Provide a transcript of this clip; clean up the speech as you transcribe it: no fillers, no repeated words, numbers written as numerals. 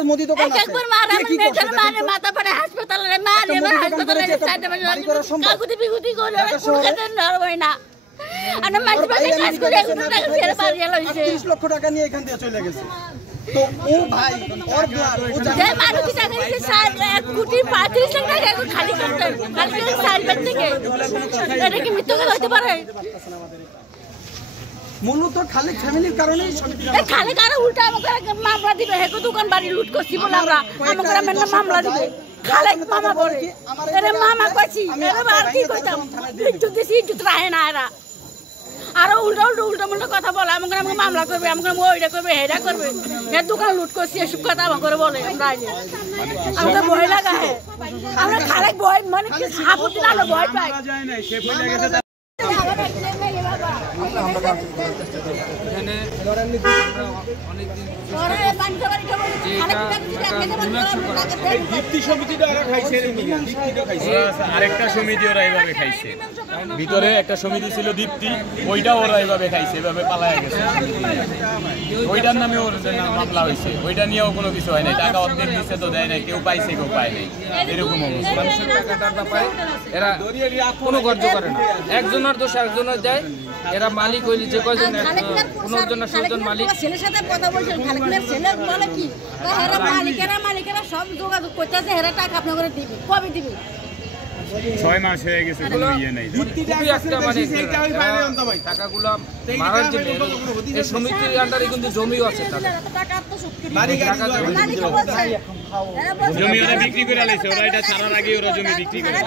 একটা মুদি দোকান আছে একবার মারা মানে মাথা পড়ে হাসপাতালে মানে হাসপাতালে সাইডে কাকুতি বিকুতি করে কুড়াতে নরবই না আর মাঝে মাঝে কাজ করে টাকা ফের বাড়ি লইছে 30 লক্ষ টাকা নিয়ে এখান থেকে চলে গেছে তো ও ভাই ওর ও যে মানুষ টাকা দিতে 1 কোটি 35 লাখ টাকা খালি করতে খালি করে সাইড থেকে এটা কি মিথ্যা কথা হতে পারে মূলত খালি ফ্যামিলির কারণেই খালি কারণে উল্টা আমাকে মামলা দিবে হেকো দোকান বাড়ি লুট করছি বলে আমরা আমাকে মামলা দিবে খালে মামা বলে আরে মামা কইছি আরে আর কি কইতাম ইজ্জত দিছি ইজ্জত রাহে না এরা আরো উল্টা কথা বলে আমাকে মামলা করবে আমাকে ওইটা করবে হেডা করবে এর দোকান লুট করছি এসব কথা আমাকে বলে আমরা আমাকে ভয় লাগা হে আমরা খালে ভয় মানে কি আপত্তি না ভয় পাই আরেকটা সমিতি ওরা এইভাবে খাইছে ভিতরে একটা সমিতি ছিল দীপ্তি ওইটা ওরা এইভাবে খাইছে এভাবে পালায় গেছে ওইটার নামে ওর মামলা হয়েছে ওইটা নিয়েও কোনো কিছু হয় নাই টাকা অর্ধেক দিচ্ছে তো দেয় নাই কেউ পাইছে কেউ পায় নাই এরকম অবস্থা মানুষের টাকা পায় এরা কোনো গর্জ করে না একজনের দোষ একজনের দেয় এরা মালিক হইলে যে কয়জন 15 মালিক ছেলের সাথে কথা বলছেন খালেকের ছেলে বলে কি এরা মালিকেরা সব যোগাযোগ করতেছে এরা টাকা আপনাদের দিবে কবে দিবে 6 মাস হয়ে গেছে কোনো ইয়ে নাই একটা মানে টাকাগুলো মারার জন্য এই সমিতির আন্ডারে কিন্তু জমিও আছে জমি ওরা বিক্রি করে লাইছে ওরা এটা ছাড়ার আগে ওরা জমি বিক্রি করে